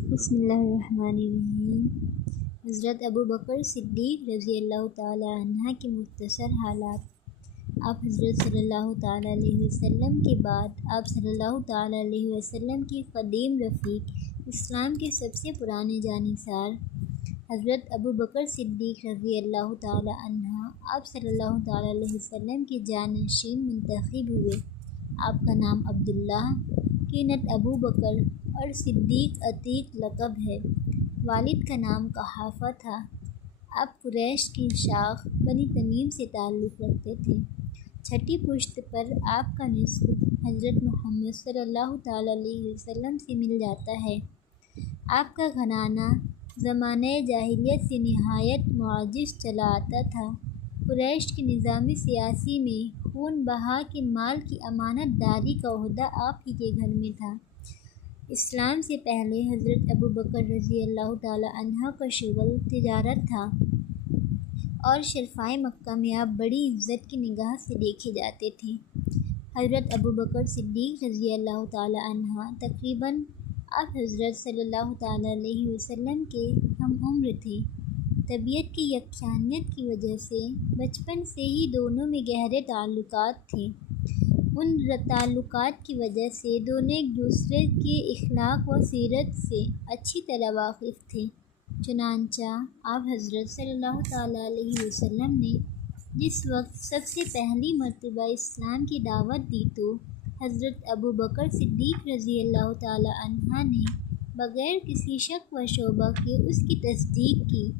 بسم اللہ الرحمن الرحیم۔ حضرت ابو بکر صدیق رضی اللہ تعالیٰ عنہ کے مختصر حالات۔ آپ حضرت صلی اللہ تعالیٰ علیہ وسلم کے بعد آپ صلی اللہ تعالیٰ علیہ وسلم کی قدیم رفیق، اسلام کے سب سے پرانے جانثار حضرت ابو بکر صدیق رضی اللہ تعالیٰ عنہ آپ صلی اللہ تعالیٰ علیہ وسلم کے جانشین منتخب ہوئے۔ آپ کا نام عبداللہ کنیت ابو بکر اور صدیق عتیق لقب ہے۔ والد کا نام قحافہ تھا۔ آپ قریش کی شاخ بنی تمیم سے تعلق رکھتے تھے۔ چھٹی پشت پر آپ کا نسب حضرت محمد صلی اللہ تعالیٰ علیہ وسلم سے مل جاتا ہے۔ آپ کا گھرانہ زمانۂ جاہلیت سے نہایت معزز چلا آتا تھا۔ قریش کے نظام سیاسی میں خون بہا کے مال کی امانت داری کا عہدہ آپ ہی کے گھر میں تھا۔ اسلام سے پہلے حضرت ابو بکر رضی اللہ تعالیٰ عنہ کا شغل تجارت تھا اور شرفائے مکہ میں آپ بڑی عزت کی نگاہ سے دیکھے جاتے تھے۔ حضرت ابو بکر صدیق رضی اللہ تعالیٰ عنہ تقریباً آپ حضرت صلی اللہ تعالیٰ علیہ وسلم کے ہم عمر تھے۔ طبیعت کی یکسانیت کی وجہ سے بچپن سے ہی دونوں میں گہرے تعلقات تھے۔ ان تعلقات کی وجہ سے دونوں ایک دوسرے کے اخلاق و سیرت سے اچھی طرح واقف تھے۔ چنانچہ آپ حضرت صلی اللہ تعالیٰ علیہ وسلم نے جس وقت سب سے پہلی مرتبہ اسلام کی دعوت دی تو حضرت ابو بکر صدیق رضی اللہ تعالیٰ عنہ نے بغیر کسی شک و شبہ کے اس کی تصدیق کی۔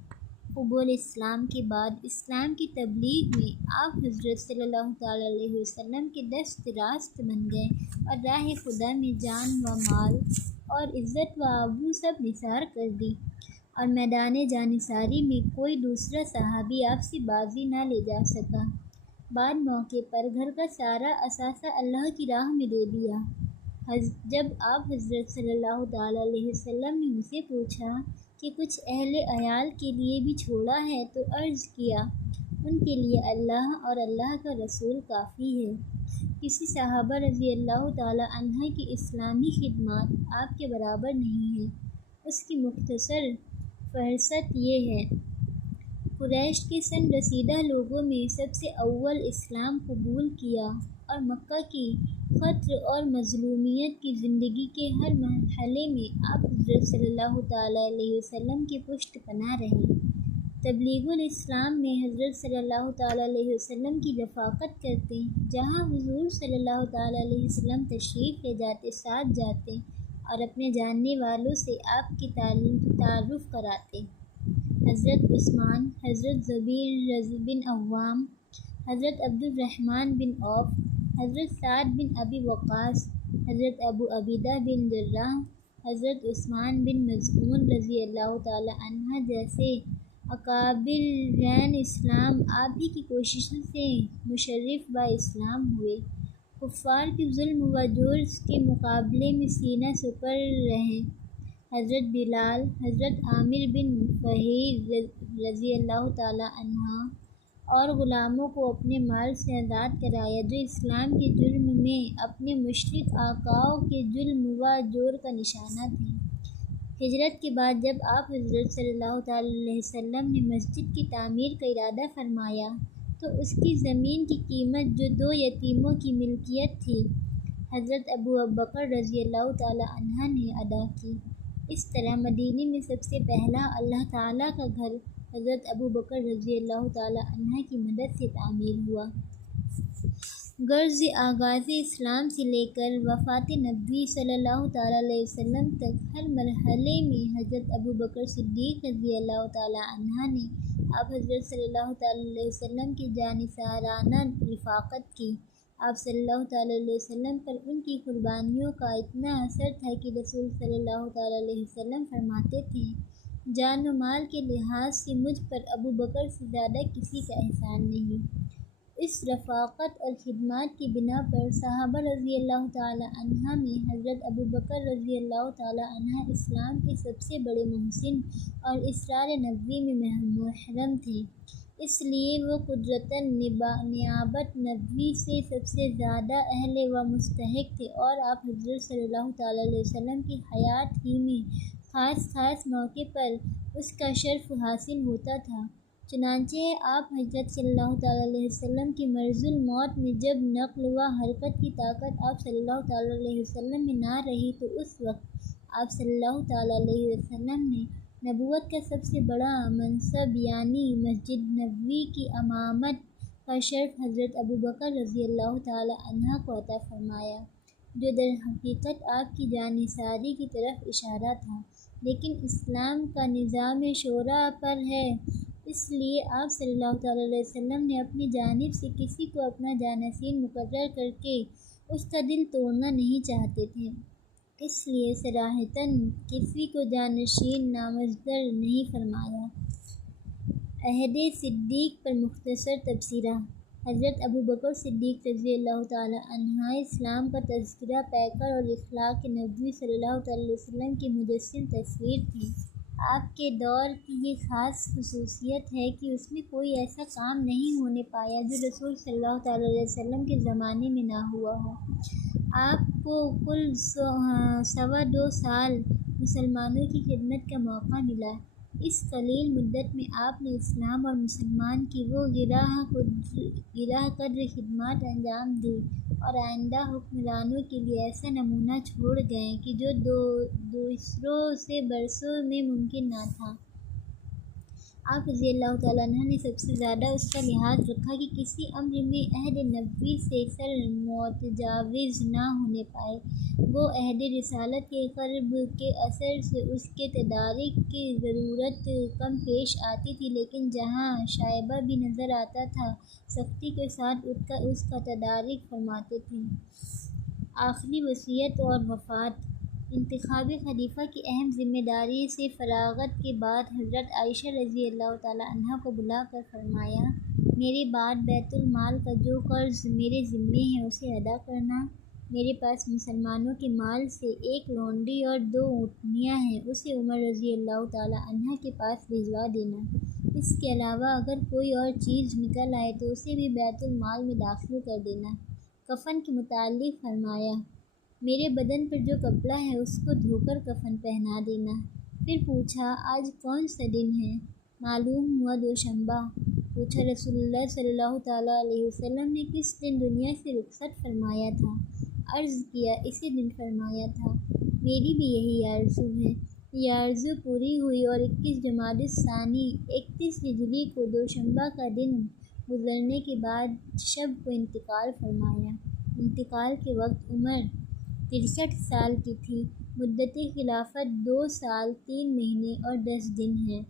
قبول اسلام کے بعد اسلام کی تبلیغ میں آپ حضرت صلی اللہ تعالیٰ علیہ وسلم کے دست راست بن گئے اور راہ خدا میں جان و مال اور عزت و آبرو سب نثار کر دی، اور میدان جانثاری میں کوئی دوسرا صحابی آپ سے بازی نہ لے جا سکا۔ بعد موقع پر گھر کا سارا اثاثہ اللہ کی راہ میں دے دیا۔ جب آپ حضرت صلی اللہ تعالیٰ علیہ وسلم نے ان سے پوچھا کہ کچھ اہل عیال کے لیے بھی چھوڑا ہے تو عرض کیا، ان کے لیے اللہ اور اللہ کا رسول کافی ہے۔ کسی صحابہ رضی اللہ تعالیٰ عنہ کی اسلامی خدمات آپ کے برابر نہیں ہیں۔ اس کی مختصر فہرست یہ ہے: قریش کے سن رسیدہ لوگوں میں سب سے اول اسلام قبول کیا اور مکہ کی خطر اور مظلومیت کی زندگی کے ہر مرحلے میں آپ حضرت صلی اللہ تعالیٰ علیہ وسلم کے پشت پناہ رہے۔ تبلیغ الاسلام میں حضرت صلی اللہ تعالیٰ علیہ وسلم کی رفاقت کرتے، جہاں حضور صلی اللہ تعالیٰ علیہ وسلم تشریف لے جاتے ساتھ جاتے اور اپنے جاننے والوں سے آپ کے تعارف کراتے۔ حضرت عثمان، حضرت زبیر بن عوام، حضرت عبد الرحمن بن عوف، حضرت سعد بن ابی وقاص، حضرت ابو عبیدہ بن جراح، حضرت عثمان بن مظعون رضی اللہ تعالیٰ عنہ جیسے اکابرین اسلام آپ ہی کی کوششوں سے مشرف با اسلام ہوئے۔ کفار کے ظلم و جور کے مقابلے میں سینہ سپر رہے۔ حضرت بلال، حضرت عامر بن فہیر رضی اللہ تعالیٰ عنہ اور غلاموں کو اپنے مال سے آزاد کرایا، جو اسلام کے جرم میں اپنے مشرک آقاؤں کے ظلم و جور کا نشانہ تھے۔ ہجرت کے بعد جب آپ حضرت صلی اللہ تعالیٰ علیہ وسلم نے مسجد کی تعمیر کا ارادہ فرمایا تو اس کی زمین کی قیمت جو 2 یتیموں کی ملکیت تھی، حضرت ابو بکر رضی اللہ تعالیٰ عنہ نے ادا کی۔ اس طرح مدینے میں سب سے پہلا اللہ تعالیٰ کا گھر حضرت ابو بکر رضی اللہ تعالیٰ عنہ کی مدد سے تعمیر ہوا۔ غرض آغاز اسلام سے لے کر وفات نبی صلی اللہ تعالیٰ علیہ وسلم تک ہر مرحلے میں حضرت ابو بکر صدیق رضی اللہ تعالیٰ عنہ نے آپ حضرت صلی اللہ تعالیٰ علیہ وسلم کی جانثارانہ رفاقت کی۔ آپ صلی اللہ تعالیٰ علیہ وسلم پر ان کی قربانیوں کا اتنا اثر تھا کہ رسول صلی اللہ تعالیٰ علیہ وسلم فرماتے تھے، جان و مال کے لحاظ سے مجھ پر ابو بکر سے زیادہ کسی کا احسان نہیں۔ اس رفاقت اور خدمات کی بنا پر صحابہ رضی اللہ تعالیٰ عنہ میں حضرت ابو بکر رضی اللہ تعالیٰ عنہ اسلام کے سب سے بڑے محسن اور اسرار نبوی میں محرم تھے۔ اس لیے وہ قدرتاً نیابت نبوی سے سب سے زیادہ اہل و مستحق تھے، اور آپ حضرت صلی اللہ تعالیٰ علیہ وسلم کی حیات ہی میں خاص موقع پر اس کا شرف حاصل ہوتا تھا۔ چنانچہ آپ حضرت صلی اللہ تعالیٰ علیہ وسلم کی مرض الموت میں جب نقل و حرکت کی طاقت آپ صلی اللہ تعالیٰ علیہ وسلم میں نہ رہی تو اس وقت آپ صلی اللہ تعالیٰ علیہ وسلم نے نبوت کا سب سے بڑا منصب یعنی مسجد نبوی کی امامت کا شرف حضرت ابوبکر رضی اللہ تعالیٰ عنہ کو عطا فرمایا، جو در حقیقت آپ کی جانثاری کی طرف اشارہ تھا، لیکن اسلام کا نظام شورا پر ہے، اس لیے آپ صلی اللہ تعالیٰ علیہ وسلم نے اپنی جانب سے کسی کو اپنا جانشین مقرر کر کے اس کا دل توڑنا نہیں چاہتے تھے، اس لیے صراحتاً کسی کو جانشین نامزد نہیں فرمایا۔ عہد صدیق پر مختصر تبصرہ۔ حضرت ابوبکر صدیق رضی اللہ تعالیٰ عنہ اسلام کا تذکرہ، پیکر اور اخلاق نبوی صلی اللہ تعالیٰ علیہ وسلم کی مجسم تصویر تھی۔ آپ کے دور کی یہ خاص خصوصیت ہے کہ اس میں کوئی ایسا کام نہیں ہونے پایا جو رسول صلی اللہ تعالیٰ علیہ وسلم کے زمانے میں نہ ہوا ہو۔ آپ کو کل 2.25 سال مسلمانوں کی خدمت کا موقع ملا۔ اس قلیل مدت میں آپ نے اسلام اور مسلمان کی وہ گراہ قدر خدمات انجام دی اور آئندہ حکمرانوں کے لیے ایسا نمونہ چھوڑ گئے کہ جو دوسروں سے برسوں میں ممکن نہ تھا۔ آپ رضی اللہ تعالیٰ عنہ نے سب سے زیادہ اس کا لحاظ رکھا کہ کسی امر میں عہد نبوی سے سر متجاوز نہ ہونے پائے۔ وہ عہد رسالت کے قرب کے اثر سے اس کے تدارک کی ضرورت کم پیش آتی تھی، لیکن جہاں شائبہ بھی نظر آتا تھا سختی کے ساتھ اس کا تدارک فرماتے تھے۔ آخری وصیت اور وفات۔ انتخاب خلیفہ کی اہم ذمہ داری سے فراغت کے بعد حضرت عائشہ رضی اللہ تعالیٰ عنہ کو بلا کر فرمایا، میرے بعد بیت المال کا جو قرض میرے ذمے ہے اسے ادا کرنا۔ میرے پاس مسلمانوں کے مال سے 1 لونڈی اور 2 اونٹنیاں ہیں، اسے عمر رضی اللہ تعالیٰ عنہ کے پاس بھجوا دینا۔ اس کے علاوہ اگر کوئی اور چیز نکل آئے تو اسے بھی بیت المال میں داخل کر دینا۔ کفن کے متعلق فرمایا، میرے بدن پر جو کپڑا ہے اس کو دھو کر کفن پہنا دینا۔ پھر پوچھا، آج کون سا دن ہے؟ معلوم ہوا دوشنبہ۔ پوچھا، رسول اللہ صلی اللہ تعالیٰ علیہ وسلم نے کس دن دنیا سے رخصت فرمایا تھا؟ عرض کیا، اسی دن فرمایا تھا۔ میری بھی یہی آرزو ہے۔ یہ آرزو پوری ہوئی اور 21 جمادی الثانی 31 ہجری کو دوشنبہ کا دن گزرنے کے بعد شب کو انتقال فرمایا۔ انتقال کے وقت عمر 63 سال کی تھی۔ مدت خلافت 2 سال 3 مہینے اور 10 دن ہے۔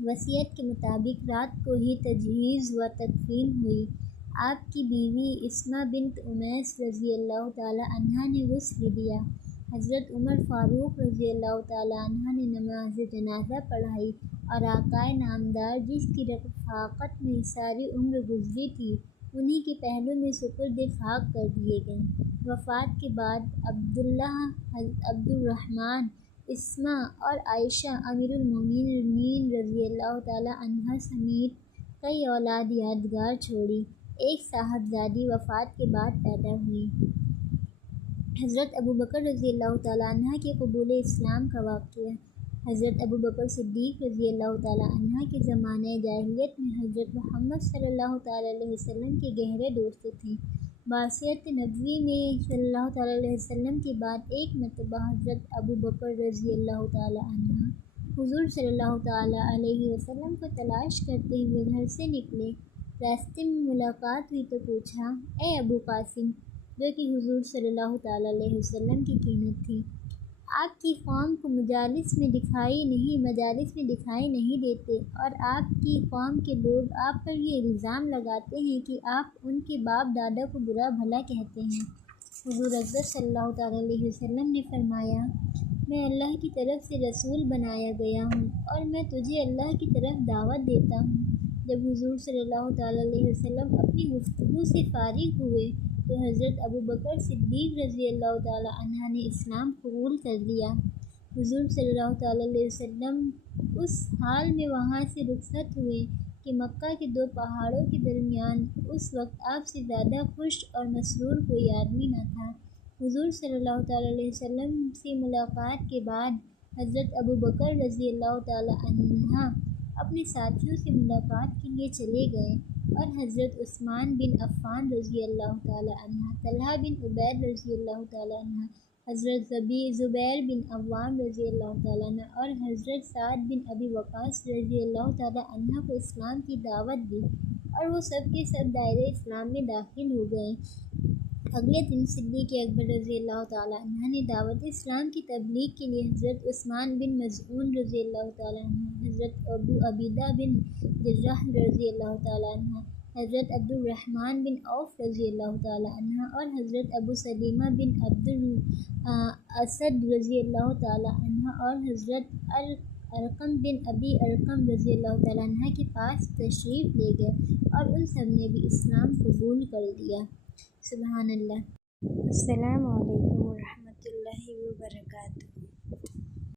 وصیت کے مطابق رات کو ہی تجہیز و تدفین ہوئی۔ آپ کی بیوی اسمہ بنت امیس رضی اللہ تعالیٰ عنہ نے غسل دیا۔ حضرت عمر فاروق رضی اللہ تعالیٰ عنہ نے نماز جنازہ پڑھائی اور آقائے نامدار جس کی رفاقت میں ساری عمر گزری تھی انہی کے پہلو میں سپرد خاک کر دیے گئے۔ وفات کے بعد عبداللہ، عبد الرحمن، اسمہ اور عائشہ امیر المومنین رضی اللہ تعالیٰ عنہ سمیت کئی اولاد یادگار چھوڑی۔ ایک صاحبزادی وفات کے بعد پیدا ہوئی۔ حضرت ابوبکر رضی اللہ تعالیٰ عنہ کے قبول اسلام کا واقعہ۔ حضرت ابوبکر صدیق رضی اللہ تعالیٰ عنہ کے زمانہ جاہلیت میں حضرت محمد صلی اللہ تعالیٰ علیہ وسلم کے گہرے دوست تھے۔ بعثت نبوی میں صلی اللہ تعالیٰ علیہ وسلم کے بعد ایک مرتبہ حضرت ابوبکر رضی اللہ تعالیٰ عنہ حضور صلی اللہ تعالیٰ علیہ وسلم کو تلاش کرتے ہوئے گھر سے نکلے۔ راستے میں ملاقات ہوئی تو پوچھا، اے ابو قاسم، جو کہ حضور صلی اللہ تعالیٰ علیہ وسلم کی کنیت تھی، آپ کی قوم کو مجالس میں دکھائی نہیں دیتے اور آپ کی قوم کے لوگ آپ پر یہ الزام لگاتے ہیں کہ آپ ان کے باپ دادا کو برا بھلا کہتے ہیں۔ حضور اکبر صلی اللہ تعالیٰ علیہ وسلم نے فرمایا، میں اللہ کی طرف سے رسول بنایا گیا ہوں اور میں تجھے اللہ کی طرف دعوت دیتا ہوں۔ جب حضور صلی اللہ تعالیٰ علیہ وسلم اپنی گفتگو سے فارغ ہوئے تو حضرت ابوبکر صدیق رضی اللہ تعالیٰ عنہ نے اسلام قبول کر لیا۔ حضور صلی اللہ تعالیٰ علیہ وسلم اس حال میں وہاں سے رخصت ہوئے کہ مکہ کے 2 پہاڑوں کے درمیان اس وقت آپ سے زیادہ خوش اور مسرور کوئی آدمی نہ تھا۔ حضور صلی اللہ تعالیٰ علیہ وسلم سے ملاقات کے بعد حضرت ابو بکر رضی اللہ تعالی عنہ اپنے ساتھیوں سے ملاقات کے لیے چلے گئے اور حضرت عثمان بن عفان رضی اللہ تعالی عنہ، طلحہ بن عبید رضی اللہ تعالی عنہ، حضرت زبیر بن عوام رضی اللہ تعالیٰ عنہ اور حضرت سعد بن ابی وقاص رضی اللہ تعالیٰ عنہ کو اسلام کی دعوت دی اور وہ سب کے سب دائرۂ اسلام میں داخل ہو گئے۔ اگلے دن صدیق اکبر رضی اللہ تعالیٰ عنہ نے دعوت اسلام کی تبلیغ کے لیے حضرت عثمان بن مظعون رضی اللہ تعالیٰ عنہ، حضرت ابو عبیدہ بن جراح رضی اللہ تعالیٰ عنہ، حضرت عبد الرحمن بن عوف رضی اللہ تعالیٰ عنہ اور حضرت ابو سلیمہ بن عبد الاسد رضی اللہ تعالیٰ عنہ اور حضرت ارقم بن ابی ارقم رضی اللہ تعالیٰ عنہ کے پاس تشریف لے گئے اور ان سب نے بھی اسلام قبول کر لیا۔ سبحان اللہ۔ السلام علیکم ورحمۃ اللہ وبرکاتہ۔